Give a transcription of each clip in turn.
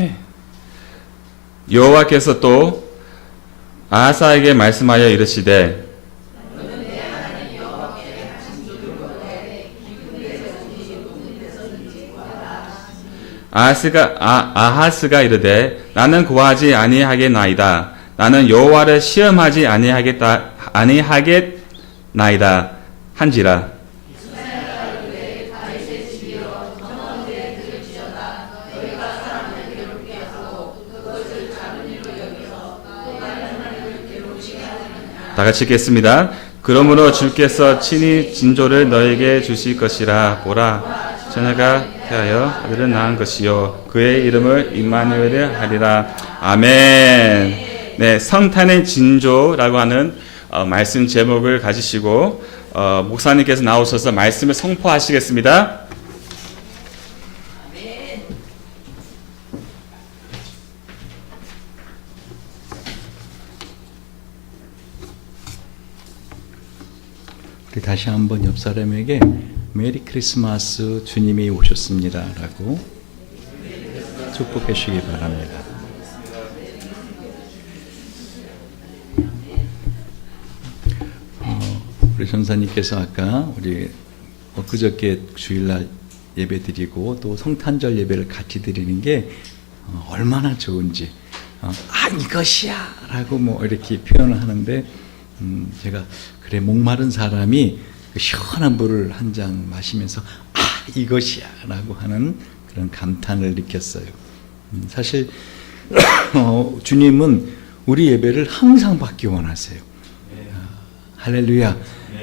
네. 여호와께서 또 아하스에게 말씀하여 이르시되 아하스가 이르되 나는 구하지 아니하겠나이다. 나는 여호와를 시험하지 아니하겠나이다 한지라. 다 같이 읽겠습니다. 그러므로 주께서 친히 징조를 너에게 주실 것이라. 보라, 처녀가 태하여 아들을 낳은 것이요 그의 이름을 임마누엘을 하리라. 아멘. 네, 성탄의 징조라고 하는 말씀 제목을 가지시고 목사님께서 나오셔서 말씀을 선포하시겠습니다. 우리 다시 한번 옆 사람에게 메리 크리스마스 주님이 오셨습니다 라고 축복해 주시기 바랍니다. 우리 전사님께서 아까 우리 엊그저께 주일날 예배 드리고 또 성탄절 예배를 같이 드리는 게 얼마나 좋은지 이것이야 라고 뭐 이렇게 표현을 하는데 제가 그래 목마른 사람이 시원한 물을 한 잔 마시면서 이것이야 라고 하는 그런 감탄을 느꼈어요. 사실 주님은 우리 예배를 항상 받기 원하세요. 할렐루야.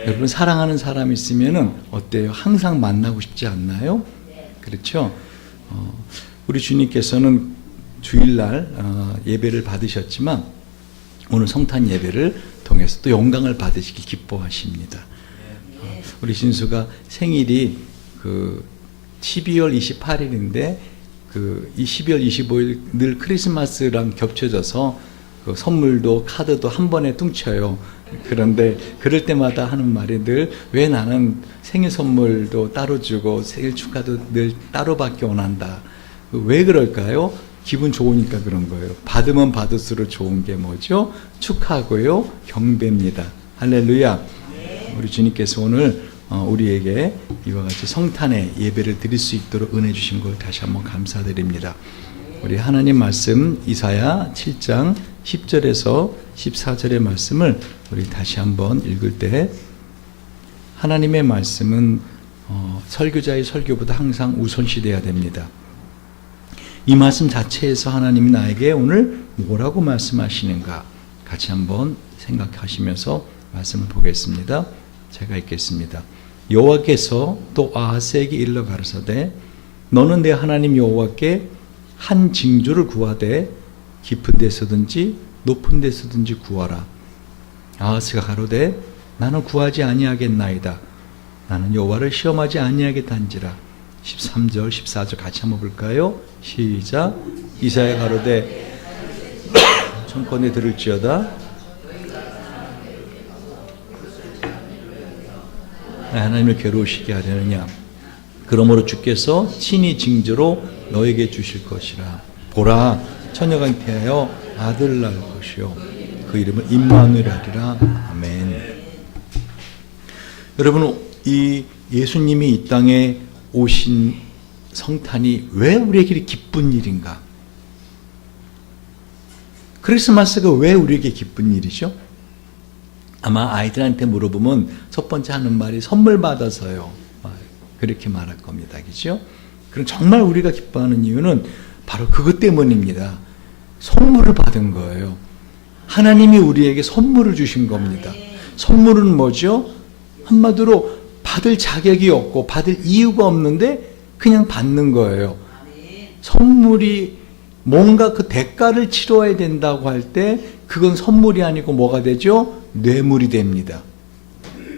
여러분 사랑하는 사람 있으면은 어때요? 항상 만나고 싶지 않나요? 그렇죠? 우리 주님께서는 주일날 예배를 받으셨지만 오늘 성탄 예배를 통해서 또 영광을 받으시길 기뻐하십니다. 우리 신수가 생일이 12월 28일인데 이 12월 25일 늘 크리스마스랑 겹쳐져서 선물도 카드도 한 번에 뚱쳐요. 그런데 그럴 때마다 하는 말이 늘 왜 나는 생일 선물도 따로 주고 생일 축하도 늘 따로 받기 원한다. 왜 그럴까요? 기분 좋으니까 그런 거예요. 받으면 받을수록 좋은 게 뭐죠? 축하고요, 경배입니다. 할렐루야. 우리 주님께서 오늘 우리에게 이와 같이 성탄의 예배를 드릴 수 있도록 은혜 주신 걸 다시 한번 감사드립니다. 우리 하나님 말씀 이사야 7장 10절에서 14절의 말씀을 우리 다시 한번 읽을 때 하나님의 말씀은 설교자의 설교보다 항상 우선시돼야 됩니다. 이 말씀 자체에서 하나님이 나에게 오늘 뭐라고 말씀하시는가 같이 한번 생각하시면서 말씀을 보겠습니다. 제가 읽겠습니다. 여호와께서 또 아하스에게 일러 가라사대 너는 내 하나님 여호와께 한 징조를 구하되 깊은 데서든지 높은 데서든지 구하라. 아하스가 가로되 나는 구하지 아니하겠나이다. 나는 여호와를 시험하지 아니하겠단지라. 13절 14절 같이 한번 볼까요? 시작. 이사야 가로되 청컨대 들을지어다 하나님을 괴로우시게 하려느냐. 그러므로 주께서 친히 징조로 너에게 주실 것이라. 보라, 처녀가 잉태하여 아들을 낳을 것이요 그 이름을 임마누엘 하리라. 아멘. 여러분, 이 예수님이 이 땅에 오신 성탄이 왜 우리에게 기쁜 일인가? 크리스마스가 왜 우리에게 기쁜 일이죠? 아마 아이들한테 물어보면 첫 번째 하는 말이 선물 받아서요. 그렇게 말할 겁니다. 그렇죠? 그럼 정말 우리가 기뻐하는 이유는 바로 그것 때문입니다. 선물을 받은 거예요. 하나님이 우리에게 선물을 주신 겁니다. 선물은 뭐죠? 한마디로 받을 자격이 없고 받을 이유가 없는데 그냥 받는 거예요. 선물이 뭔가 그 대가를 치러야 된다고 할 때 그건 선물이 아니고 뭐가 되죠? 뇌물이 됩니다.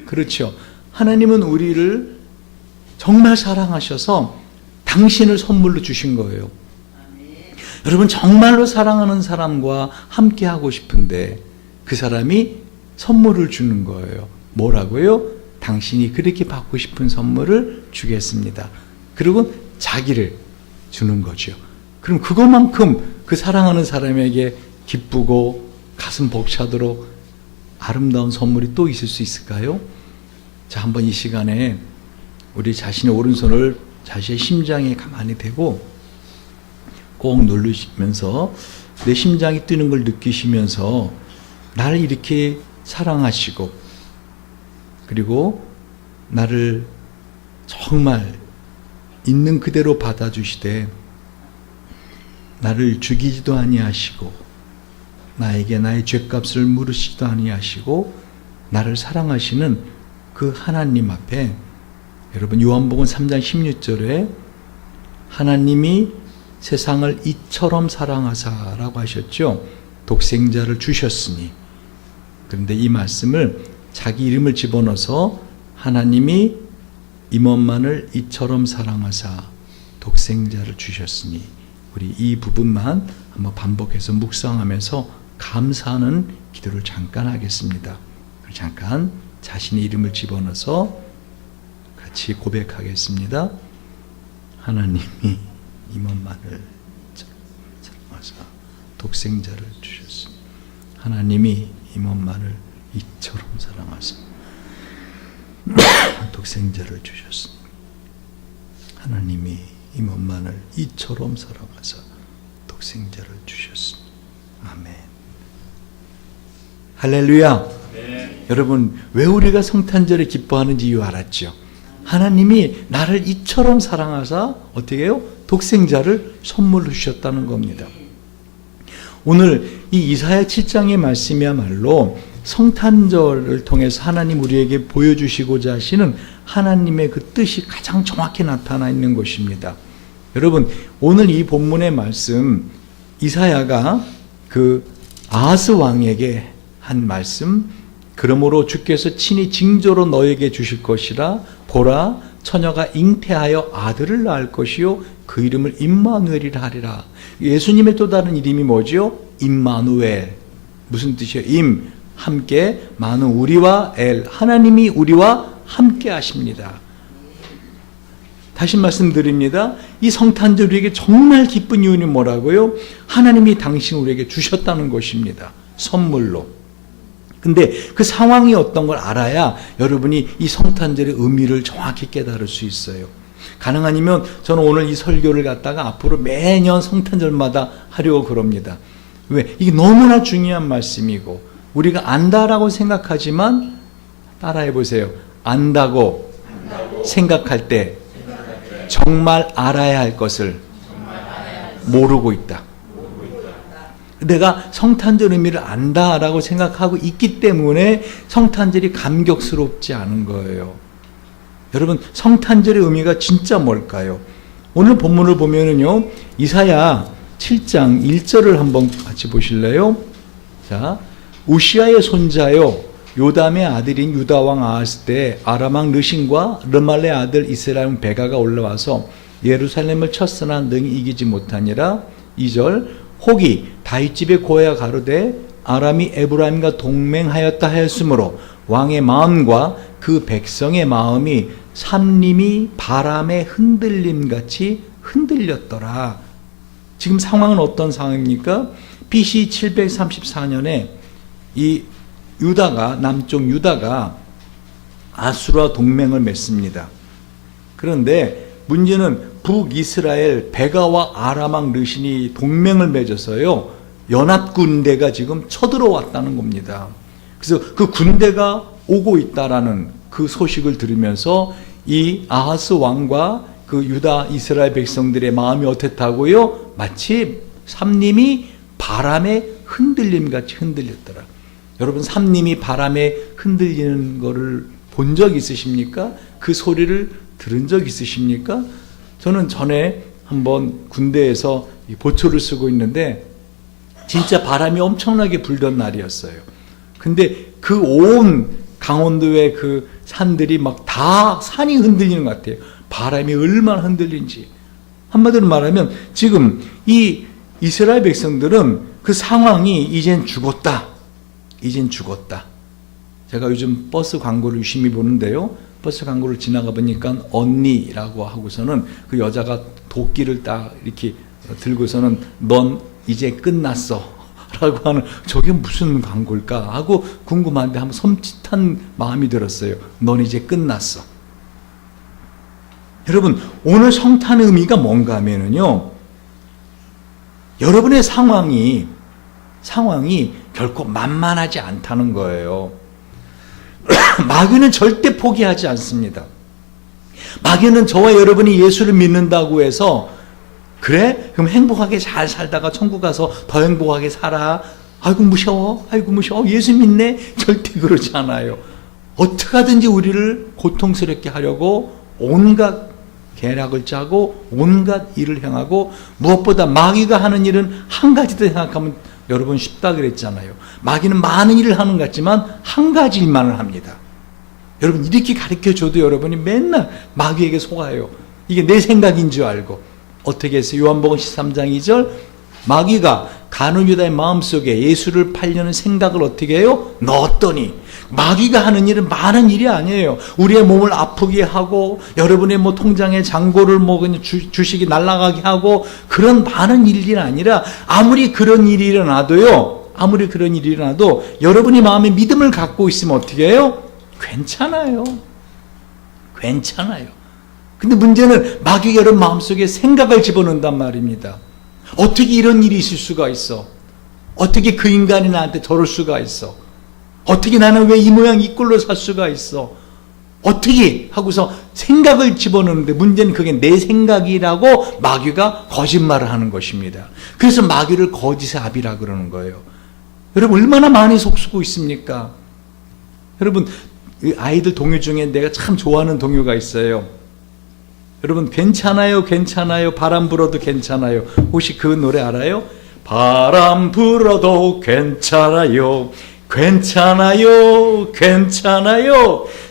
그렇죠. 하나님은 우리를 정말 사랑하셔서 당신을 선물로 주신 거예요. 여러분, 정말로 사랑하는 사람과 함께 하고 싶은데 그 사람이 선물을 주는 거예요. 뭐라고요? 당신이 그렇게 받고 싶은 선물을 주겠습니다. 그리고 자기를 주는 거죠. 그럼 그것만큼 그 사랑하는 사람에게 기쁘고 가슴 벅차도록 아름다운 선물이 또 있을 수 있을까요? 자, 한번 이 시간에 우리 자신의 오른손을 자신의 심장에 가만히 대고 꼭 누르시면서 내 심장이 뛰는 걸 느끼시면서 나를 이렇게 사랑하시고 그리고 나를 정말 있는 그대로 받아주시되 나를 죽이지도 아니하시고 나에게 나의 죄값을 물으시지도 아니하시고 나를 사랑하시는 그 하나님 앞에 여러분 요한복음 3장 16절에 하나님이 세상을 이처럼 사랑하사라고 하셨죠. 독생자를 주셨으니. 그런데 이 말씀을 자기 이름을 집어넣어서 하나님이 임원만을 이처럼 사랑하사 독생자를 주셨으니 우리 이 부분만 한번 반복해서 묵상하면서 감사하는 기도를 잠깐 하겠습니다. 잠깐 자신의 이름을 집어넣어서 같이 고백하겠습니다. 하나님이 임원만을 사랑하사 독생자를 주셨으니 하나님이 임원만을 이처럼 사랑하사 독생자를 주셨으니 하나님이 임원만을 이처럼 사랑하사 독생자를 주셨으니 아멘. 할렐루야. 네. 여러분 왜 우리가 성탄절에 기뻐하는지 이유 알았죠? 하나님이 나를 이처럼 사랑하사 어떻게 해요? 독생자를 선물로 주셨다는 겁니다. 오늘 이 이사야 7장의 말씀이야말로 성탄절을 통해서 하나님 우리에게 보여주시고자 하시는 하나님의 그 뜻이 가장 정확히 나타나 있는 것입니다. 여러분 오늘 이 본문의 말씀 이사야가 그 아하스 왕에게 한 말씀, 그러므로 주께서 친히 징조로 너에게 주실 것이라 보라 처녀가 잉태하여 아들을 낳을 것이요 그 이름을 임마누엘이라 하리라. 예수님의 또 다른 이름이 뭐죠? 임마누엘. 무슨 뜻이에요? 임 함께 마누 우리와 엘 하나님이 우리와 함께 하십니다. 다시 말씀드립니다. 이 성탄절 우리에게 정말 기쁜 이유는 뭐라고요? 하나님이 당신 우리에게 주셨다는 것입니다. 선물로. 근데 그 상황이 어떤 걸 알아야 여러분이 이 성탄절의 의미를 정확히 깨달을 수 있어요. 가능하면 저는 오늘 이 설교를 갖다가 앞으로 매년 성탄절마다 하려고 그럽니다. 왜? 이게 너무나 중요한 말씀이고 우리가 안다라고 생각하지만 따라해 보세요. 안다고 생각할 때 정말 알아야 할 것을 모르고 있다. 내가 성탄절 의미를 안다라고 생각하고 있기 때문에 성탄절이 감격스럽지 않은 거예요. 여러분 성탄절의 의미가 진짜 뭘까요? 오늘 본문을 보면은요 이사야 7장 1절을 한번 같이 보실래요? 자, 우시아의 손자요 요담의 아들인 유다왕 아하스 때 아람왕 르신과 르말레 아들 이스라엘 베가가 올라와서 예루살렘을 쳤으나 능히 이기지 못하니라. 2절 혹이 다윗집에 고야 가로되 아람이 에브라임과 동맹하였다 하였으므로 왕의 마음과 그 백성의 마음이 삼림이 바람에 흔들림같이 흔들렸더라. 지금 상황은 어떤 상황입니까? BC 734년에 이 유다가 남쪽 유다가 아수르와 동맹을 맺습니다. 그런데 문제는 북이스라엘 베가와 아람왕 르신이 동맹을 맺어서요 연합 군대가 지금 쳐들어왔다는 겁니다. 그래서 그 군대가 오고 있다라는 그 소식을 들으면서 이 아하스 왕과 그 유다 이스라엘 백성들의 마음이 어땠다고요? 마치 삼림이 바람에 흔들림같이 흔들렸더라. 여러분 삼림이 바람에 흔들리는 거를 본 적 있으십니까? 그 소리를 들은 적 있으십니까? 저는 전에 한번 군대에서 보초를 쓰고 있는데 진짜 바람이 엄청나게 불던 날이었어요. 근데 그 온 강원도의 그 산들이 막 다 산이 흔들리는 것 같아요. 바람이 얼마나 흔들린지. 한마디로 말하면 지금 이 이스라엘 백성들은 그 상황이 이젠 죽었다. 이젠 죽었다. 제가 요즘 버스 광고를 유심히 보는데요. 버스 광고를 지나가 보니까 언니라고 하고서는 그 여자가 도끼를 딱 이렇게 들고서는 넌 이제 끝났어 라고 하는, 저게 무슨 광고일까 하고 궁금한데 한번 섬찟한 마음이 들었어요. 넌 이제 끝났어. 여러분, 오늘 성탄의 의미가 뭔가 하면은요, 여러분의 상황이 결코 만만하지 않다는 거예요. 마귀는 절대 포기하지 않습니다. 마귀는 저와 여러분이 예수를 믿는다고 해서, 그래? 그럼 행복하게 잘 살다가 천국 가서 더 행복하게 살아. 아이고 무서워. 예수 믿네. 절대 그러지 않아요. 어떻게 하든지 우리를 고통스럽게 하려고 온갖 계략을 짜고 온갖 일을 행하고, 무엇보다 마귀가 하는 일은 한 가지도 생각하면 여러분 쉽다 그랬잖아요. 마귀는 많은 일을 하는 것 같지만 한 가지 일만을 합니다. 여러분, 이렇게 가르쳐줘도 여러분이 맨날 마귀에게 속아요. 이게 내 생각인 줄 알고. 어떻게 했어요? 요한복음 13장 2절, 마귀가 가룟 유다의 마음속에 예수를 팔려는 생각을 어떻게 해요? 넣었더니, 마귀가 하는 일은 많은 일이 아니에요. 우리의 몸을 아프게 하고, 여러분의 뭐 통장에 잔고를 뭐 그냥 주식이 날아가게 하고, 그런 많은 일이 아니라, 아무리 그런 일이 일어나도 여러분이 마음에 믿음을 갖고 있으면 어떻게 해요? 괜찮아요. 근데 문제는 마귀가 여러분 마음속에 생각을 집어넣는단 말입니다. 어떻게 이런 일이 있을 수가 있어? 어떻게 그 인간이 나한테 저럴 수가 있어? 어떻게 나는 왜 이 모양 이 꼴로 살 수가 있어? 어떻게 하고서 생각을 집어넣는데, 문제는 그게 내 생각이라고 마귀가 거짓말을 하는 것입니다. 그래서 마귀를 거짓의 아비라 그러는 거예요. 여러분, 얼마나 많이 속쓰고 있습니까? 여러분, 아이들 동요 중에 내가 참 좋아하는 동요가 있어요. 여러분, 괜찮아요, 바람 불어도 괜찮아요. 혹시 그 노래 알아요? 바람 불어도 괜찮아요,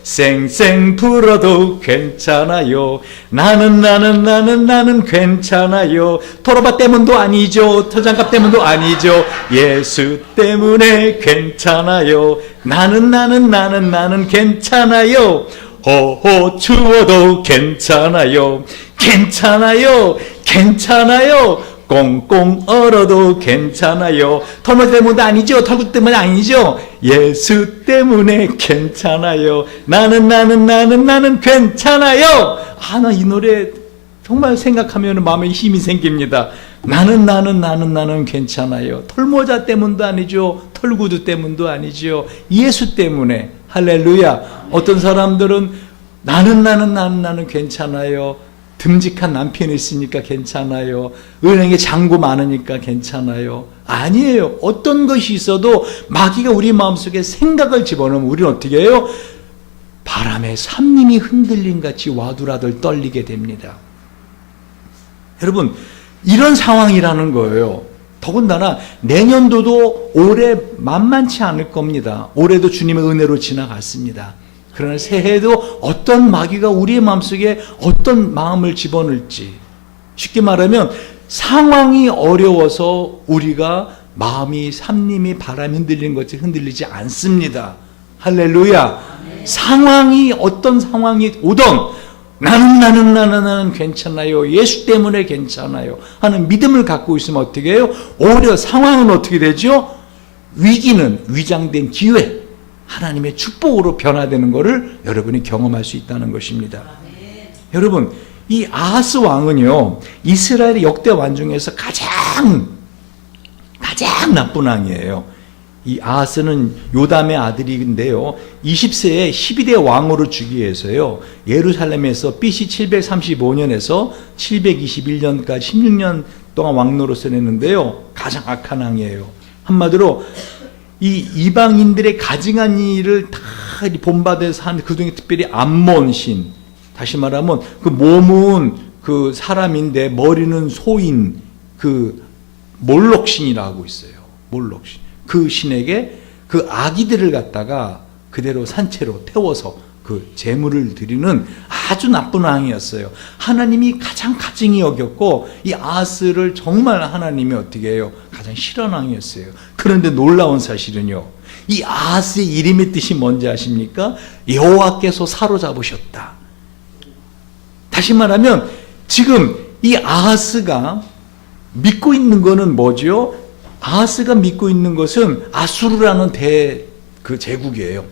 쌩쌩 불어도 괜찮아요, 나는 괜찮아요. 토로바 때문도 아니죠, 터장갑 때문도 아니죠, 예수 때문에 괜찮아요. 나는 괜찮아요. 호호 추워도 괜찮아요, 꽁꽁 얼어도 괜찮아요. 털모 때문도 아니죠, 털구 때문에 아니죠, 예수 때문에 괜찮아요. 나는 괜찮아요. 나 이 노래 정말 생각하면 마음에 힘이 생깁니다. 나는 괜찮아요. 털모자 때문도 아니죠, 털구두 때문도 아니죠, 예수 때문에. 할렐루야. 어떤 사람들은 나는 괜찮아요. 듬직한 남편이 있으니까 괜찮아요. 은행에 잔고 많으니까 괜찮아요. 아니에요. 어떤 것이 있어도 마귀가 우리 마음속에 생각을 집어넣으면 우리는 어떻게 해요? 바람에 삼림이 흔들림 같이 와두라들 떨리게 됩니다. 여러분, 이런 상황이라는 거예요. 더군다나 내년도도 올해 만만치 않을 겁니다. 올해도 주님의 은혜로 지나갔습니다. 그러나 새해에도 어떤 마귀가 우리의 마음속에 어떤 마음을 집어넣을지, 쉽게 말하면 상황이 어려워서 우리가 마음이 삼림이 바람이 흔들리는 것이 흔들리지 않습니다. 할렐루야. 상황이 어떤 상황이 오던 나는 괜찮아요, 예수 때문에 괜찮아요 하는 믿음을 갖고 있으면 어떻게 해요? 오히려 상황은 어떻게 되죠? 위기는 위장된 기회, 하나님의 축복으로 변화되는 것을 여러분이 경험할 수 있다는 것입니다. 여러분, 이 아하스 왕은요, 이스라엘의 역대 왕 중에서 가장 나쁜 왕이에요. 이 아하스는 요담의 아들인데요, 20세에 12대 왕으로 주기 위해서요, 예루살렘에서 BC 735년에서 721년까지 16년 동안 왕노릇을 했는데요, 가장 악한 왕이에요. 한마디로 이 이방인들의 가증한 일을 다 본받아서 하는, 그중에 특별히 암몬 신, 다시 말하면 그 몸은 그 사람인데 머리는 소인 그 몰록 신이라고 있어요. 몰록 신. 그 신에게 그 아기들을 갖다가 그대로 산채로 태워서 그 제물을 드리는 아주 나쁜 왕이었어요. 하나님이 가장 가증히 여겼고, 이 아하스를 정말 하나님이 어떻게 해요? 가장 싫어하는 왕이었어요. 그런데 놀라운 사실은요, 이 아하스의 이름의 뜻이 뭔지 아십니까? 여호와께서 사로잡으셨다. 다시 말하면 지금 이 아하스가 믿고 있는 거는 뭐죠? 아하스가 믿고 있는 것은 아수르라는 그 제국이에요.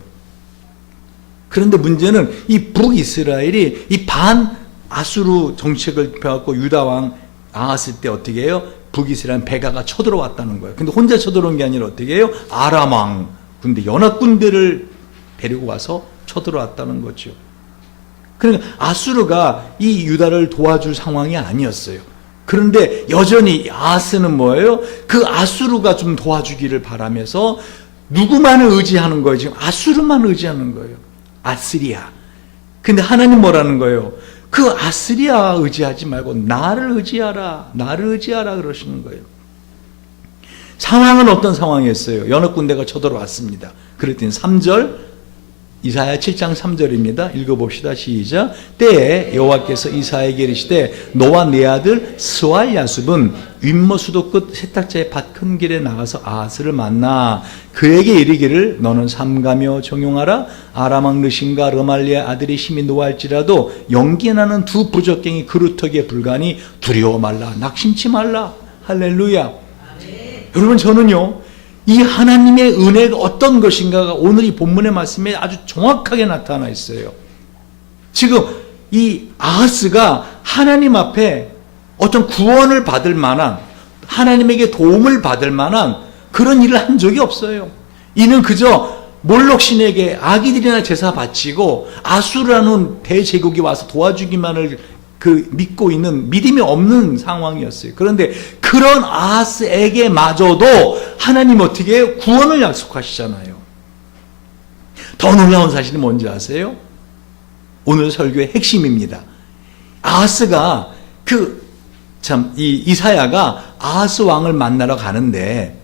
그런데 문제는 이 북이스라엘이 이 반 아수르 정책을 펴갖고 유다 왕 아하스 때 어떻게 해요? 북이스라엘 베가가 쳐들어왔다는 거예요. 근데 혼자 쳐들어온 게 아니라 어떻게 해요? 아람 왕 군대, 연합군대를 데리고 와서 쳐들어왔다는 거죠. 그러니까 아수르가 이 유다를 도와줄 상황이 아니었어요. 그런데 여전히 아하스는 뭐예요? 그 아수르가 좀 도와주기를 바라면서 누구만을 의지하는 거예요? 지금 아수르만 의지하는 거예요. 아스리아. 근데 하나님 뭐라는 거예요? 그 아스리아 의지하지 말고 나를 의지하라. 나를 의지하라 그러시는 거예요. 상황은 어떤 상황이었어요? 연합군대가 쳐들어왔습니다. 그랬더니 3절 이사야 7장 3절입니다. 읽어봅시다. 시작. 때에 여호와께서 이사야에게 이르시되 너와 네 아들 스왈야숲은 윗모 수도 끝 세탁자의 밭 큰 길에 나가서 아하스를 만나 그에게 이르기를 너는 삼가며 정용하라. 아람 왕 르신과 르말리아 아들이 심히 노할지라도 연기나는 두 부적갱이 그루터기에 불가니 두려워 말라. 낙심치 말라. 할렐루야. 여러분 저는요 이 하나님의 은혜가 어떤 것인가가 오늘 이 본문의 말씀에 아주 정확하게 나타나 있어요. 지금 이 아하스가 하나님 앞에 어떤 구원을 받을 만한, 하나님에게 도움을 받을 만한 그런 일을 한 적이 없어요. 이는 그저 몰록신에게 아기들이나 제사 바치고 아수라는 대제국이 와서 도와주기만을 믿고 있는 믿음이 없는 상황이었어요. 그런데 그런 아하스에게 마저도 하나님 어떻게 해요? 구원을 약속하시잖아요. 더 놀라운 사실이 뭔지 아세요? 오늘 설교의 핵심입니다. 아하스가 이사야가 아하스 왕을 만나러 가는데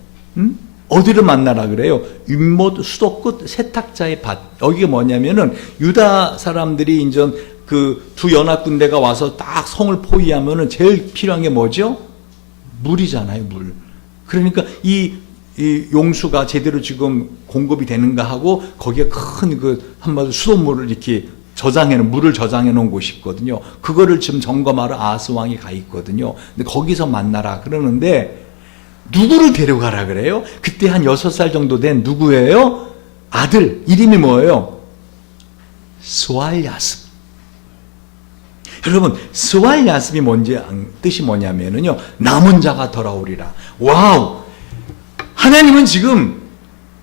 어디를 만나라 그래요? 윗못 수도 끝 세탁자의 밭. 여기가 뭐냐면은 유다 사람들이 이제 그 두 연합군대가 와서 딱 성을 포위하면은 제일 필요한 게 뭐죠? 물이잖아요, 물. 그러니까 이 용수가 제대로 지금 공급이 되는가 하고 거기에 큰 한마디로 수돗물을 이렇게 물을 저장해 놓은 곳이 있거든요. 그거를 지금 점검하러 아하스 왕이 가 있거든요. 근데 거기서 만나라 그러는데 누구를 데려가라 그래요? 그때 한 6살 정도 된 누구예요? 아들. 이름이 뭐예요? 스왈야습. 여러분, 스왈야습이 뜻이 뭐냐면요. 남은 자가 돌아오리라. 와우! 하나님은 지금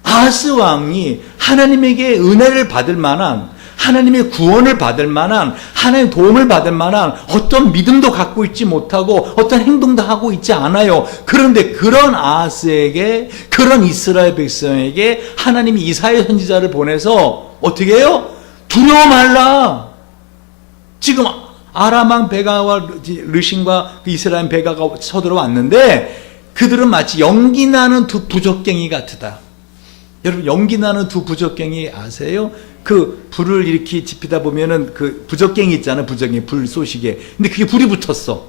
아하스 왕이 하나님에게 은혜를 받을 만한, 하나님의 구원을 받을 만한, 하나님의 도움을 받을 만한 어떤 믿음도 갖고 있지 못하고 어떤 행동도 하고 있지 않아요. 그런데 그런 아하스에게, 그런 이스라엘 백성에게 하나님이 이사야 선지자를 보내서 어떻게 해요? 두려워 말라. 지금 아람왕 베가와 르신과 이스라엘 베가가 쳐들어왔는데 그들은 마치 연기나는 두 부적갱이 같으다. 여러분 연기나는 두 부적갱이 아세요? 그 불을 이렇게 지피다 보면은 그 부적갱이 있잖아요. 부적갱이 불 쏘시게. 근데 그게 불이 붙었어.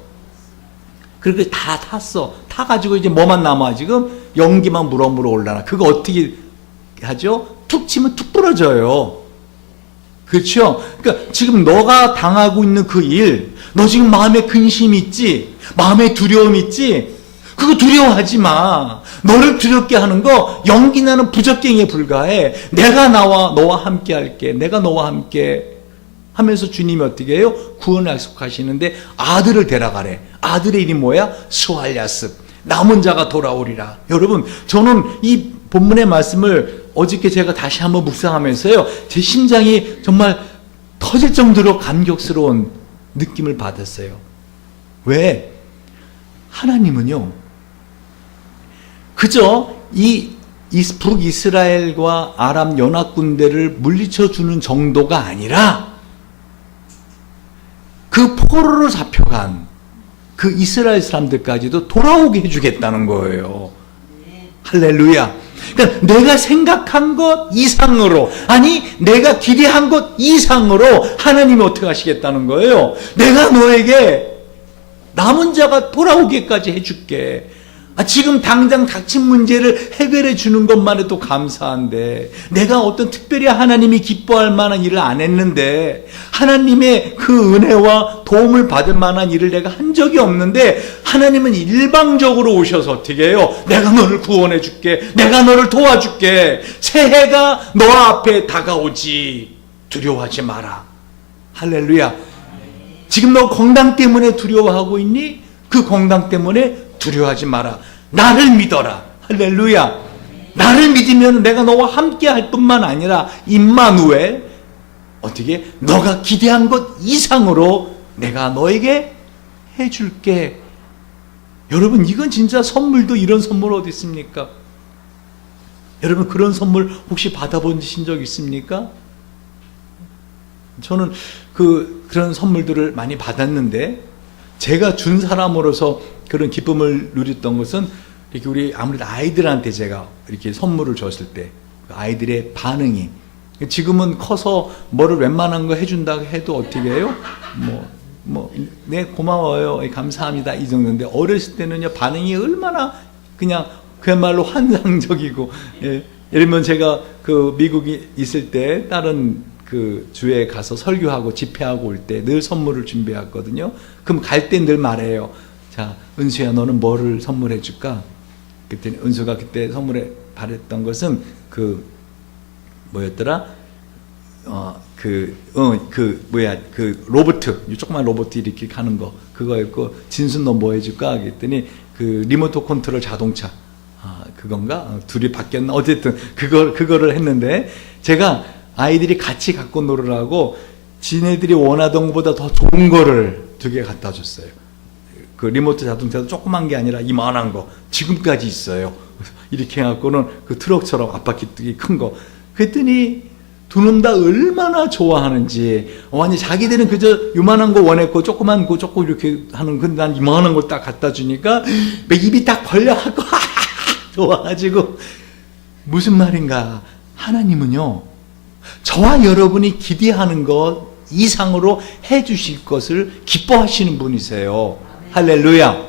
그렇게 다 탔어. 타가지고 이제 뭐만 남아 지금 연기만 무럭무럭 올라나. 그거 어떻게 하죠? 툭 치면 툭 부러져요. 그렇죠? 그러니까 지금 너가 당하고 있는 그 일, 너 지금 마음에 근심 있지? 마음에 두려움 있지? 그거 두려워하지 마. 너를 두렵게 하는 거 연기나는 부적갱이에 불과해. 내가 너와 함께 할게. 내가 너와 함께 하면서 주님이 어떻게 해요? 구원을 약속하시는데 아들을 데려가래. 아들의 이름이 뭐야? 스왈야습. 남은 자가 돌아오리라. 여러분, 저는 이 본문의 말씀을 어저께 제가 다시 한번 묵상하면서요, 제 심장이 정말 터질 정도로 감격스러운 느낌을 받았어요. 왜? 하나님은요, 그저 이 북이스라엘과 아람 연합군대를 물리쳐주는 정도가 아니라 그 포로로 잡혀간 그 이스라엘 사람들까지도 돌아오게 해주겠다는 거예요. 할렐루야. 그러니까 내가 생각한 것 이상으로, 아니 내가 기대한 것 이상으로 하나님이 어떻게 하시겠다는 거예요. 내가 너에게 남은 자가 돌아오게까지 해줄게. 지금 당장 닥친 문제를 해결해 주는 것만 해도 감사한데, 내가 어떤 특별히 하나님이 기뻐할 만한 일을 안 했는데, 하나님의 그 은혜와 도움을 받을 만한 일을 내가 한 적이 없는데, 하나님은 일방적으로 오셔서 어떻게 해요? 내가 너를 구원해 줄게. 내가 너를 도와줄게. 새해가 너 앞에 다가오지. 두려워하지 마라. 할렐루야. 지금 너 건강 때문에 두려워하고 있니? 그 건강 때문에 두려워하지 마라. 나를 믿어라. 할렐루야. 나를 믿으면 내가 너와 함께 할 뿐만 아니라 임마누엘, 어떻게 너가 기대한 것 이상으로 내가 너에게 해줄게. 여러분, 이건 진짜 선물도 이런 선물 어디 있습니까? 여러분, 그런 선물 혹시 받아보신 적 있습니까? 저는 그런 선물들을 많이 받았는데, 제가 준 사람으로서 그런 기쁨을 누렸던 것은, 이렇게 우리 아무래도 아이들한테 제가 이렇게 선물을 줬을 때 그 아이들의 반응이, 지금은 커서 뭐를 웬만한 거 해준다고 해도 어떻게 해요? 네, 고마워요, 감사합니다, 이 정도인데, 어렸을 때는요, 반응이 얼마나 그야말로 환상적이고, 예를 들면 제가 그 미국에 있을 때 다른 그 주에 가서 설교하고 집회하고 올 때 늘 선물을 준비했거든요. 그럼 갈 때 늘 말해요. 자, 은수야, 너는 뭐를 선물해 줄까? 그때 은수가 그때 선물에 바랬던 것은 뭐였더라? 로봇, 조그만 로봇 이렇게 가는 거, 그거였고, 진순 너 뭐 해줄까? 그랬더니 그 리모트 컨트롤 자동차, 그건가? 둘이 바뀌었나? 어쨌든 그거를 했는데, 제가 아이들이 같이 갖고 놀으라고 지네들이 원하던 것보다 더 좋은 거를 2개 갖다 줬어요. 그 리모트 자동차도 조그만 게 아니라 이만한 거, 지금까지 있어요. 이렇게 해갖고는 그 트럭처럼 앞바퀴 큰 거. 그랬더니 두 놈 다 얼마나 좋아하는지, 완전 자기들은 그저 요만한 거 원했고, 조그만 거 조금 이렇게 하는, 근데 난 이만한 걸 딱 갖다 주니까 입이 딱 벌려갖고 좋아가지고. 무슨 말인가? 하나님은요, 저와 여러분이 기대하는 것 이상으로 해주실 것을 기뻐하시는 분이세요. 할렐루야.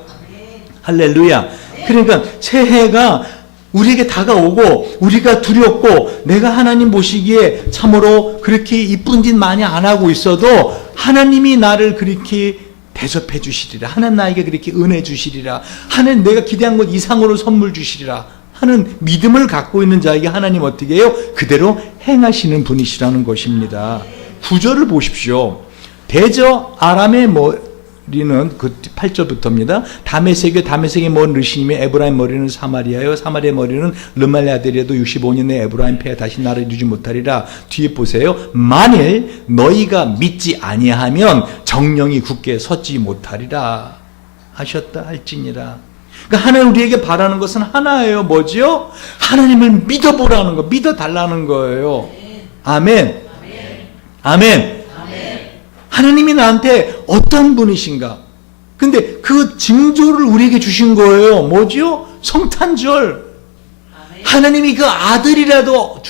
할렐루야. 그러니까 새해가 우리에게 다가오고, 우리가 두렵고, 내가 하나님 보시기에 참으로 그렇게 이쁜 짓 많이 안 하고 있어도 하나님이 나를 그렇게 대접해 주시리라, 하나님 나에게 그렇게 은혜 주시리라, 하나님 내가 기대한 것 이상으로 선물 주시리라 하는 믿음을 갖고 있는 자에게 하나님 어떻게 해요? 그대로 행하시는 분이시라는 것입니다. 9절을 보십시오. 대저 아람의 머리는, 그 8절부터입니다. 다메섹의 먼 르시님의 에브라임 머리는 사마리아요, 사마리아 머리는 르말리 아들이라도 65년 내 에브라임 패에 다시 나를 이루지 못하리라. 뒤에 보세요. 만일 너희가 믿지 아니하면 정령이 굳게 섰지 못하리라 하셨다 할지니라. 그러니까 하나님 우리에게 바라는 것은 하나예요. 뭐지요? 하나님을 믿어보라는 거, 믿어달라는 거예요. 아멘. 아멘. 하나님이 나한테 어떤 분이신가? 근데 그 징조를 우리에게 주신 거예요. 뭐지요? 성탄절. 하나님이 그 아들이라도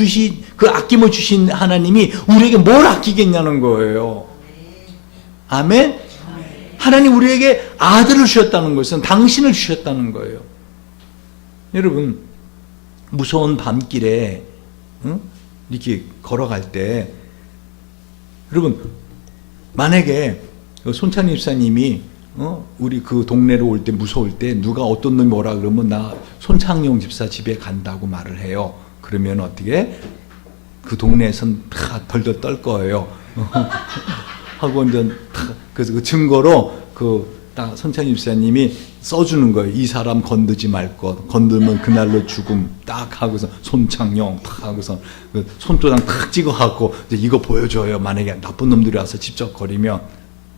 그 아낌을 주신 하나님이 우리에게 뭘 아끼겠냐는 거예요. 아멘. 하나님 우리에게 아들을 주셨다는 것은 당신을 주셨다는 거예요. 여러분, 무서운 밤길에 이렇게 걸어갈 때, 여러분, 만약에 손찬희 집사님이 우리 그 동네로 올 때 무서울 때 누가 어떤 놈이 뭐라 그러면 나 손창용 집사 집에 간다고 말을 해요. 그러면 어떻게? 그 동네에선 다 덜덜 떨 거예요. 하고 이제 그래서 그 증거로 딱 손찬희 집사님이 써주는 거예요. 이 사람 건드지 말 것, 건들면 그날로 죽음 딱 하고서 손창용 딱 하고서 그 손도장 딱 찍어갖고 이제 이거 보여줘요. 만약에 나쁜 놈들이 와서 직접 거리면.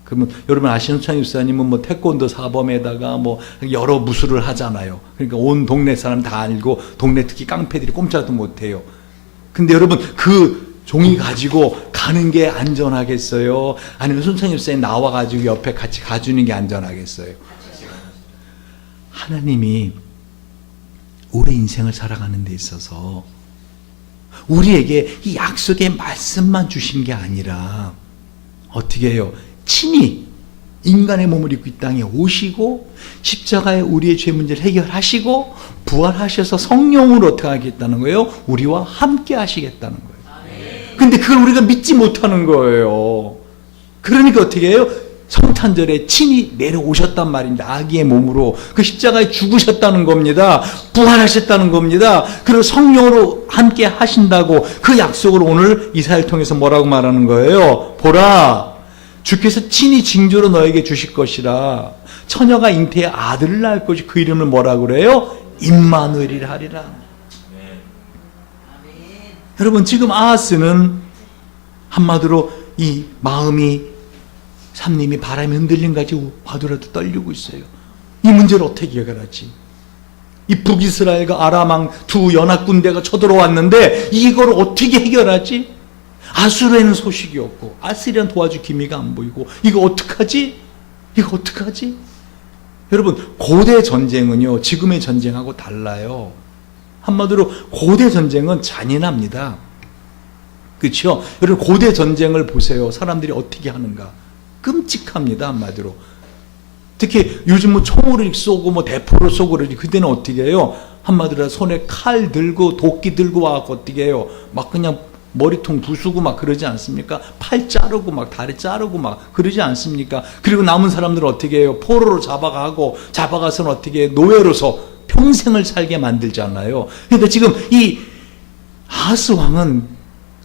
그러면 여러분 아시는 손찬희 집사님은 뭐 태권도 사범에다가 뭐 여러 무술을 하잖아요. 그러니까 온 동네 사람 다 알고, 동네 특히 깡패들이 꼼짝도 못해요. 근데 여러분 그 종이 가지고 가는 게 안전하겠어요? 아니면 손창희 집사님 나와가지고 옆에 같이 가주는 게 안전하겠어요? 하나님이 우리 인생을 살아가는 데 있어서 우리에게 이 약속의 말씀만 주신 게 아니라 어떻게 해요? 친히 인간의 몸을 입고 이 땅에 오시고 십자가에 우리의 죄 문제를 해결하시고 부활하셔서 성령으로 어떻게 하겠다는 거예요? 우리와 함께 하시겠다는 거예요. 근데 그걸 우리가 믿지 못하는 거예요. 그러니까 어떻게 해요? 성탄절에 친히 내려오셨단 말입니다. 아기의 몸으로. 그 십자가에 죽으셨다는 겁니다. 부활하셨다는 겁니다. 그리고 성령으로 함께 하신다고 그 약속을 오늘 이사야를 통해서 뭐라고 말하는 거예요? 보라, 주께서 친히 징조로 너에게 주실 것이라. 처녀가 잉태해 아들을 낳을 것이 그 이름을 뭐라고 그래요? 임마누엘이라 하리라. 여러분, 지금 아하스는 한마디로 이 마음이 삼림이 바람에 흔들림 가지고 화두라도 떨리고 있어요. 이 문제를 어떻게 해결하지? 이 북이스라엘과 아람왕 두 연합군대가 쳐들어왔는데 이걸 어떻게 해결하지? 아수르에는 소식이 없고 아시리안 도와줄 기미가 안 보이고 이거 어떡하지? 이거 어떡하지? 여러분, 고대 전쟁은요 지금의 전쟁하고 달라요. 한마디로 고대 전쟁은 잔인합니다. 그렇죠? 여러분, 고대 전쟁을 보세요. 사람들이 어떻게 하는가? 끔찍합니다. 한마디로. 특히 요즘 뭐 총으로 쏘고 뭐 대포를 쏘고 그러지. 그때는 어떻게 해요? 한마디로 손에 칼 들고 도끼 들고 와서 어떻게 해요? 막 그냥 머리통 부수고 막 그러지 않습니까? 팔 자르고 막 다리 자르고 막 그러지 않습니까? 그리고 남은 사람들은 어떻게 해요? 포로로 잡아가서는 어떻게 해요? 노예로서 평생을 살게 만들잖아요. 그러니까 지금 이 아하스 왕은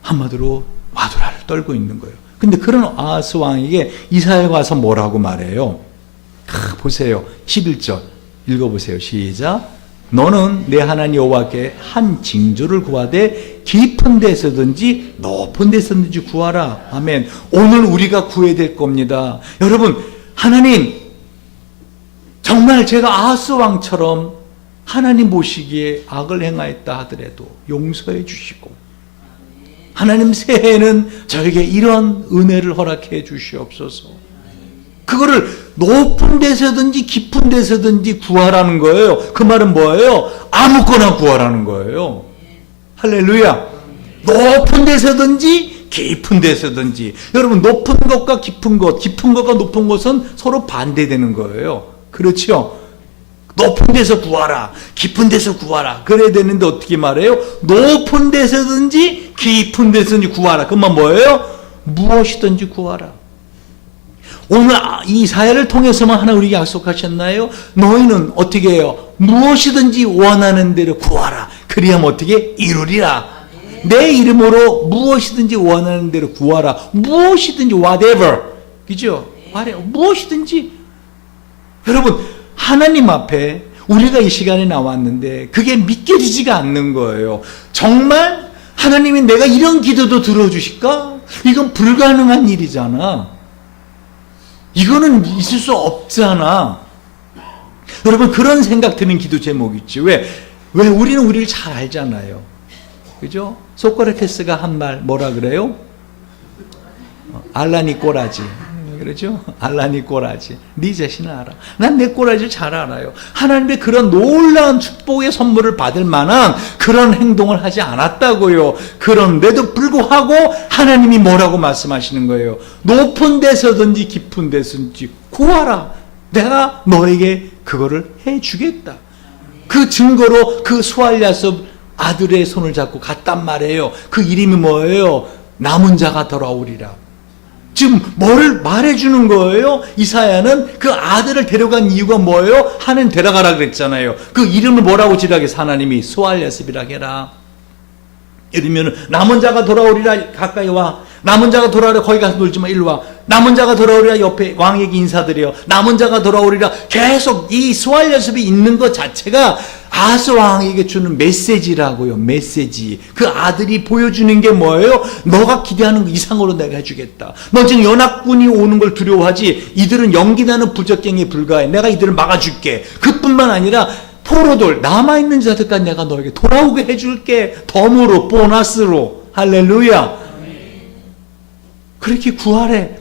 한마디로 와두라를 떨고 있는 거예요. 근데 그런 아하스 왕에게 이사야가 와서 뭐라고 말해요? 보세요. 11절 읽어보세요. 시작. 너는 내 하나님 여호와께 한 징조를 구하되 깊은 데서든지 높은 데서든지 구하라. 아멘. 오늘 우리가 구해야 될 겁니다. 여러분, 하나님 정말 제가 아하스 왕처럼 하나님 보시기에 악을 행하였다 하더라도 용서해 주시고 하나님 새해에는 저에게 이런 은혜를 허락해 주시옵소서. 그거를 높은 데서든지 깊은 데서든지 구하라는 거예요. 그 말은 뭐예요? 아무거나 구하라는 거예요. 할렐루야. 높은 데서든지 깊은 데서든지. 여러분, 높은 것과 깊은 것과 높은 것은 서로 반대되는 거예요. 그렇죠? 높은 데서 구하라, 깊은 데서 구하라. 그래야 되는데 어떻게 말해요? 높은 데서든지 깊은 데서든지 구하라. 그만 뭐예요? 무엇이든지 구하라. 오늘 이 사야를 통해서만 하나 우리에게 약속하셨나요? 너희는 어떻게 해요? 무엇이든지 원하는 대로 구하라. 그리하면 어떻게 이루리라. 내 이름으로 무엇이든지 원하는 대로 구하라. 무엇이든지 whatever. 그죠? 무엇이든지. 여러분, 하나님 앞에 우리가 이 시간에 나왔는데 그게 믿겨지지가 않는 거예요. 정말 하나님이 내가 이런 기도도 들어주실까? 이건 불가능한 일이잖아. 이거는 있을 수 없잖아. 여러분, 그런 생각 드는 기도 제목 있지. 왜 우리는 우리를 잘 알잖아요. 그죠? 소크라테스가 한 말 뭐라 그래요? 알라니 꼬라지. 그렇죠? 알라니 꼬라지. 네 자신을 알아. 난 내 꼬라지를 잘 알아요. 하나님의 그런 놀라운 축복의 선물을 받을 만한 그런 행동을 하지 않았다고요. 그런데도 불구하고 하나님이 뭐라고 말씀하시는 거예요? 높은 데서든지 깊은 데서든지 구하라. 내가 너에게 그거를 해주겠다. 그 증거로 그 수알야섭 아들의 손을 잡고 갔단 말이에요. 그 이름이 뭐예요? 남은 자가 돌아오리라. 지금 뭐를 말해주는 거예요? 이사야는 그 아들을 데려간 이유가 뭐예요? 하나님 데려가라 그랬잖아요. 그 이름을 뭐라고 지라겠어? 하나님이 수알야섭이라 해라. 이러면 남은 자가 돌아오리라. 가까이 와. 남은 자가 돌아오리라. 거기 가서 놀지 마. 일로 와. 남은 자가 돌아오리라. 옆에 왕에게 인사드려. 남은 자가 돌아오리라. 계속 이 수알야섭이 있는 것 자체가 아하스 왕에게 주는 메시지라고요. 메시지. 그 아들이 보여주는 게 뭐예요? 너가 기대하는 것 이상으로 내가 해주겠다. 너 지금 연합군이 오는 걸 두려워하지. 이들은 연기나는 부적갱에 불과해. 내가 이들을 막아줄게. 그뿐만 아니라 포로들, 남아있는 자들까지 내가 너에게 돌아오게 해줄게. 덤으로, 보너스로. 할렐루야. 그렇게 구하래.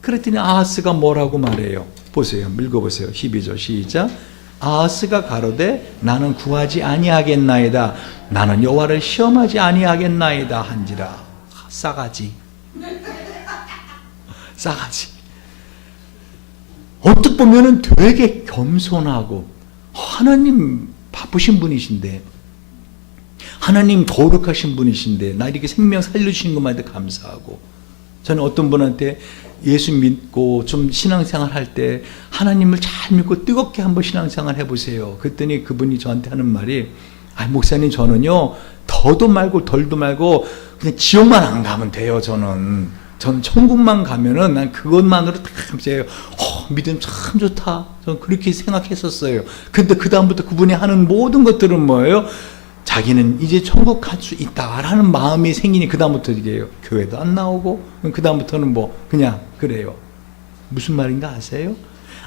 그랬더니 아하스가 뭐라고 말해요? 보세요. 읽어보세요. 12절 시작. 아하스가 가로되 나는 구하지 아니하겠나이다. 나는 여호와를 시험하지 아니하겠나이다 한지라. 싸가지. 어떻게 보면은 되게 겸손하고, 하나님 바쁘신 분이신데, 하나님 거룩하신 분이신데 나 이렇게 생명 살려주신 것만 해도 감사하고, 저는 어떤 분한테 예수 믿고 좀 신앙생활 할 때 하나님을 잘 믿고 뜨겁게 한번 신앙생활 해보세요. 그랬더니 그분이 저한테 하는 말이, 목사님 저는요 더도 말고 덜도 말고 그냥 지옥만 안 가면 돼요. 저는 천국만 가면은 난 그것만으로 다 감사해요. 믿음 참 좋다. 저는 그렇게 생각했었어요. 근데 그 다음부터 그분이 하는 모든 것들은 뭐예요? 자기는 이제 천국 갈 수 있다라는 마음이 생기니 그 다음부터 이게 교회도 안 나오고, 그 다음부터는 뭐 그냥 그래요. 무슨 말인가 아세요?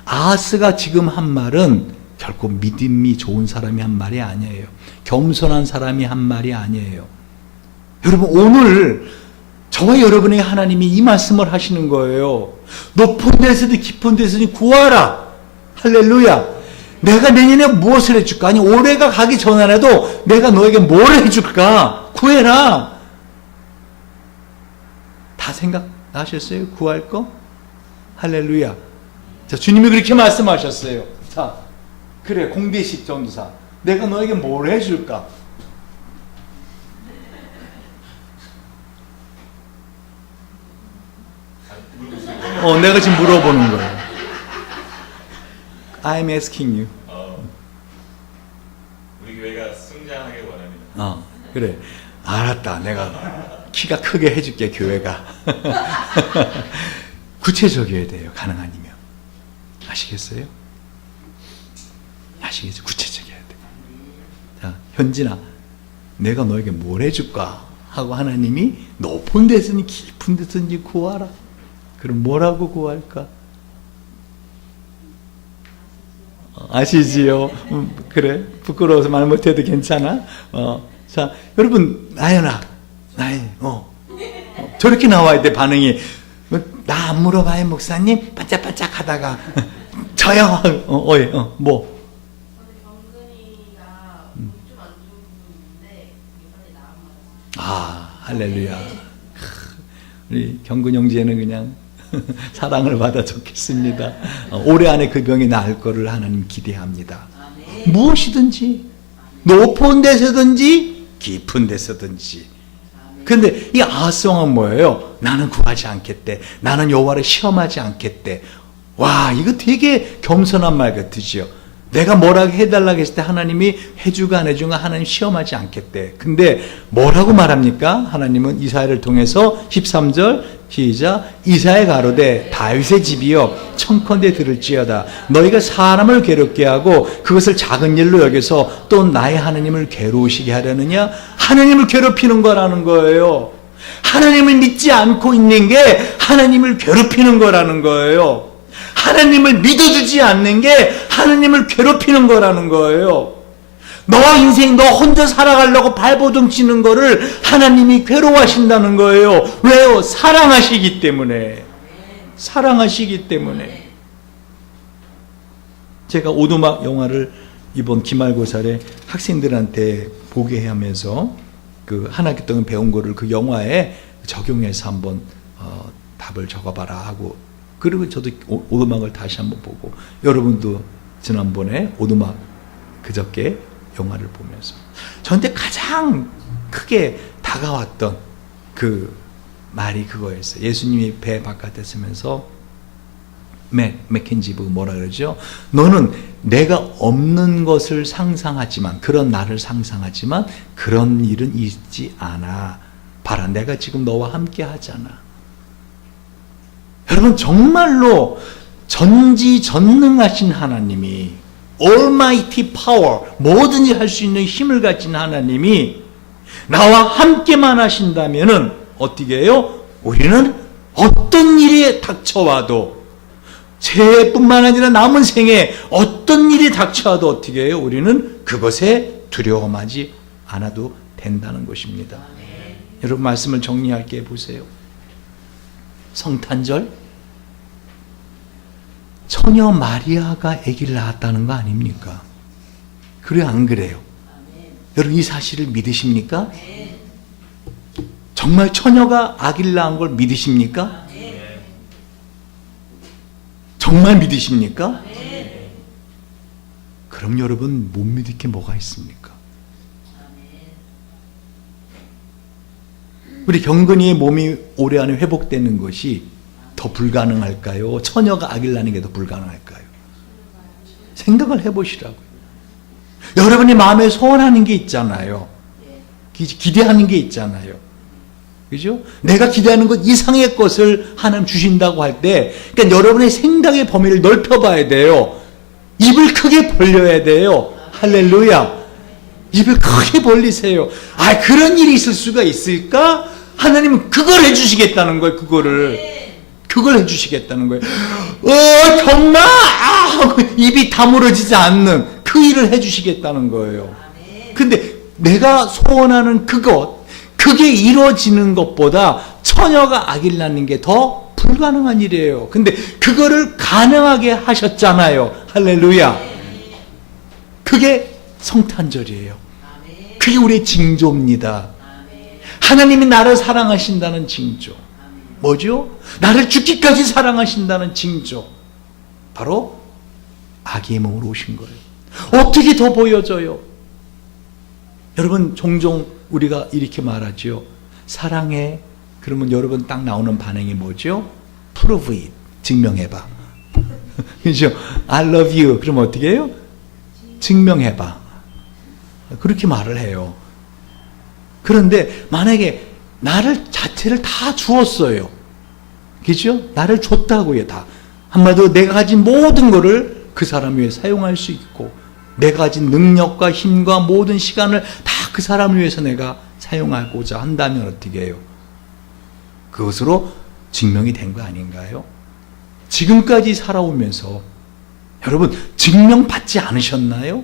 아하스가 지금 한 말은 결코 믿음이 좋은 사람이 한 말이 아니에요. 겸손한 사람이 한 말이 아니에요. 여러분, 오늘 저와 여러분에게 하나님이 이 말씀을 하시는 거예요. 높은 데서든 깊은 데서든 구하라. 할렐루야. 내가 내년에 무엇을 해줄까? 아니, 올해가 가기 전에라도 내가 너에게 뭘 해줄까? 구해라. 다 생각나셨어요? 구할 거? 할렐루야. 자, 주님이 그렇게 말씀하셨어요. 자, 그래, 공대식 전도사. 내가 너에게 뭘 해줄까? 내가 지금 물어보는 거예요. I'm asking you. 우리 교회가 성장하길 원합니다. 그래. 알았다. 내가 키가 크게 해줄게, 교회가. 구체적이어야 돼요. 가능하면. 아시겠어요? 아시겠죠? 구체적이어야 돼요. 자, 현진아, 내가 너에게 뭘 해줄까? 하고 하나님이 높은 데서니 깊은 데서니 구하라. 그럼 뭐라고 구할까? 아시지요? 그래. 부끄러워서 말 못해도 괜찮아. 자, 여러분, 나연아, 저렇게 나와야 돼, 반응이. 나 안 물어봐요, 목사님? 반짝반짝 하다가. 저요, 뭐. 경근이가 좀 안 좋은 부분인데 이번에 나안 맞았어요. 할렐루야. 우리 경근 형제는 그냥 사랑을 받아 좋겠습니다. 올해 안에 그 병이 나을 거를 하나님 기대합니다. 무엇이든지, 높은 데서든지 깊은 데서든지. 근데 이 아하스왕은 뭐예요? 나는 구하지 않겠대. 나는 여호와를 시험하지 않겠대. 와, 이거 되게 겸손한 말 같으지요. 내가 뭐라고 해달라고 했을 때 하나님이 해주고 안 해주고 하나님 시험하지 않겠대. 근데 뭐라고 말합니까? 하나님은 이사야를 통해서 13절 시작. 이사야 가로되 다윗의 집이여 청컨대 들을지어다. 너희가 사람을 괴롭게 하고 그것을 작은 일로 여겨서 또 나의 하나님을 괴로우시게 하려느냐? 하나님을 괴롭히는 거라는 거예요. 하나님을 믿지 않고 있는 게 하나님을 괴롭히는 거라는 거예요. 하나님을 믿어주지 않는 게 하나님을 괴롭히는 거라는 거예요. 너 인생 너 혼자 살아가려고 발버둥 치는 거를 하나님이 괴로워하신다는 거예요. 왜요? 사랑하시기 때문에. 사랑하시기 때문에. 제가 오두막 영화를 이번 기말고사에 학생들한테 보게 하면서 그 한 학기 동안 배운 거를 그 영화에 적용해서 한번 답을 적어봐라 하고, 그리고 저도 오두막을 다시 한번 보고, 여러분도 지난번에 오두막 그저께 영화를 보면서 저한테 가장 크게 다가왔던 그 말이 그거였어요. 예수님이 배 바깥에 서면서 맥켄지 보고 뭐라 그러죠? 너는 내가 없는 것을 상상하지만, 그런 나를 상상하지만 그런 일은 있지 않아. 봐라, 내가 지금 너와 함께 하잖아. 여러분, 정말로 전지전능하신 하나님이, Almighty Power, 뭐든지 할 수 있는 힘을 가진 하나님이 나와 함께만 하신다면은 어떻게 해요? 우리는 어떤 일이 닥쳐와도, 새해뿐만 아니라 남은 생에 어떤 일이 닥쳐와도 어떻게 해요? 우리는 그것에 두려움하지 않아도 된다는 것입니다. 여러분, 말씀을 정리할게 보세요. 성탄절, 처녀 마리아가 아기를 낳았다는 거 아닙니까? 그래요, 안 그래요? 여러분, 이 사실을 믿으십니까? 정말 처녀가 아기를 낳은 걸 믿으십니까? 정말 믿으십니까? 그럼 여러분 못 믿을 게 뭐가 있습니까? 우리 경건이의 몸이 올해 안에 회복되는 것이 더 불가능할까요? 처녀가 아기를 낳는 게 더 불가능할까요? 생각을 해보시라고요. 여러분이 마음에 소원하는 게 있잖아요. 기대하는 게 있잖아요. 그죠? 내가 기대하는 것 이상의 것을 하나님 주신다고 할 때, 그러니까 여러분의 생각의 범위를 넓혀봐야 돼요. 입을 크게 벌려야 돼요. 할렐루야. 입을 크게 벌리세요. 아, 그런 일이 있을 수가 있을까? 하나님은 그걸 해주시겠다는 거예요. 그걸 해주시겠다는 거예요. 정말 입이 다물어지지 않는 그 일을 해주시겠다는 거예요. 근데 내가 소원하는 그게 이루어지는 것보다 처녀가 아기를 낳는 게 더 불가능한 일이에요. 근데 그거를 가능하게 하셨잖아요. 할렐루야. 그게 성탄절이에요. 그게 우리의 징조입니다. 하나님이 나를 사랑하신다는 징조. 뭐죠? 나를 죽기까지 사랑하신다는 징조. 바로 아기의 몸으로 오신 거예요. 어떻게 더 보여져요? 여러분, 종종 우리가 이렇게 말하죠. 사랑해. 그러면 여러분 딱 나오는 반응이 뭐죠? Prove it. 증명해봐. 그죠? I love you. 그럼 어떻게 해요? 증명해봐. 그렇게 말을 해요. 그런데 만약에 나를 자체를 다 주었어요. 그죠? 나를 줬다고요, 다. 한마디로 내가 가진 모든 거를 그 사람 위해 사용할 수 있고, 내가 가진 능력과 힘과 모든 시간을 다 그 사람을 위해서 내가 사용하고자 한다면 어떻게 해요? 그것으로 증명이 된 거 아닌가요? 지금까지 살아오면서 여러분 증명받지 않으셨나요?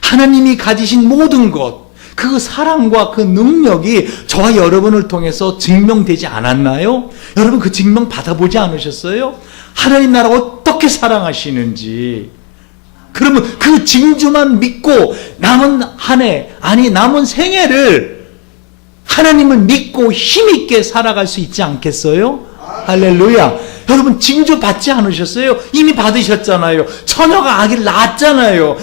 하나님이 가지신 모든 것, 그 사랑과 그 능력이 저와 여러분을 통해서 증명되지 않았나요? 여러분 그 증명 받아보지 않으셨어요? 하나님 나라 어떻게 사랑하시는지. 그러면 그 징조만 믿고 남은 한 해, 아니 남은 생애를 하나님을 믿고 힘있게 살아갈 수 있지 않겠어요? 할렐루야. 여러분 징조 받지 않으셨어요? 이미 받으셨잖아요. 처녀가 아기를 낳았잖아요.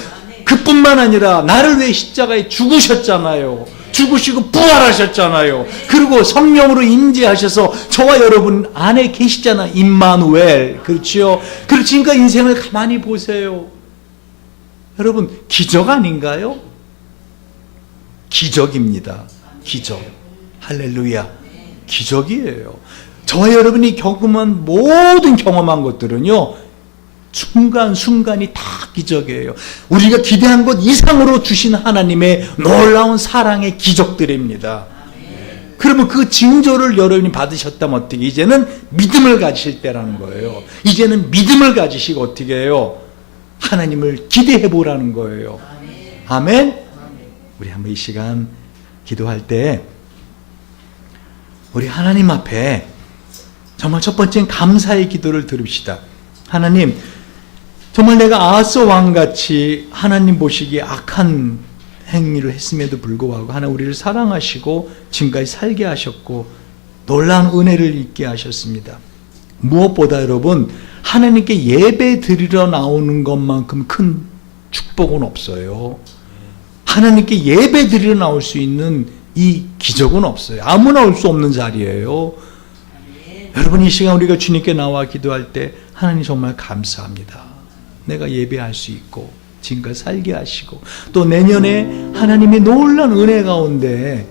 그뿐만 아니라 나를 위해 십자가에 죽으셨잖아요. 죽으시고 부활하셨잖아요. 그리고 성령으로 임재하셔서 저와 여러분 안에 계시잖아. 임마누엘. 그렇죠? 그러니까 인생을 가만히 보세요. 여러분 기적 아닌가요? 기적입니다. 기적. 할렐루야. 기적이에요. 저와 여러분이 경험한 것들은요, 순간순간이 다 기적이에요. 우리가 기대한 것 이상으로 주신 하나님의 놀라운 사랑의 기적들입니다. 그러면 그 징조를 여러분이 받으셨다면 어떻게? 이제는 믿음을 가지실 때라는 거예요. 이제는 믿음을 가지시고 어떻게 해요? 하나님을 기대해 보라는 거예요. 아멘? 우리 한번 이 시간 기도할 때 우리 하나님 앞에 정말 첫 번째는 감사의 기도를 드립시다. 하나님, 정말 내가 아하스 왕같이 하나님 보시기에 악한 행위를 했음에도 불구하고 하나님 우리를 사랑하시고 지금까지 살게 하셨고 놀라운 은혜를 있게 하셨습니다. 무엇보다 여러분, 하나님께 예배 드리러 나오는 것만큼 큰 축복은 없어요. 하나님께 예배 드리러 나올 수 있는 이 기적은 없어요. 아무나 올 수 없는 자리예요. 여러분 이 시간 우리가 주님께 나와 기도할 때 하나님 정말 감사합니다. 내가 예배할 수 있고 지금까지 살게 하시고 또 내년에 하나님의 놀라운 은혜 가운데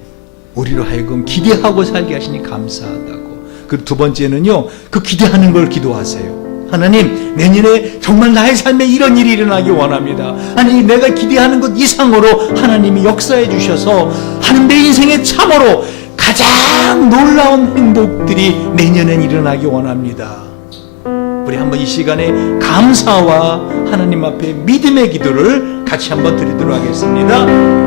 우리로 하여금 기대하고 살게 하시니 감사하다고. 그리고 두 번째는요, 그 기대하는 걸 기도하세요. 하나님, 내년에 정말 나의 삶에 이런 일이 일어나기 원합니다. 아니, 내가 기대하는 것 이상으로 하나님이 역사해 주셔서 하나님 내 인생에 참으로 가장 놀라운 행복들이 내년엔 일어나기 원합니다. 우리 한번 이 시간에 감사와 하나님 앞에 믿음의 기도를 같이 한번 드리도록 하겠습니다.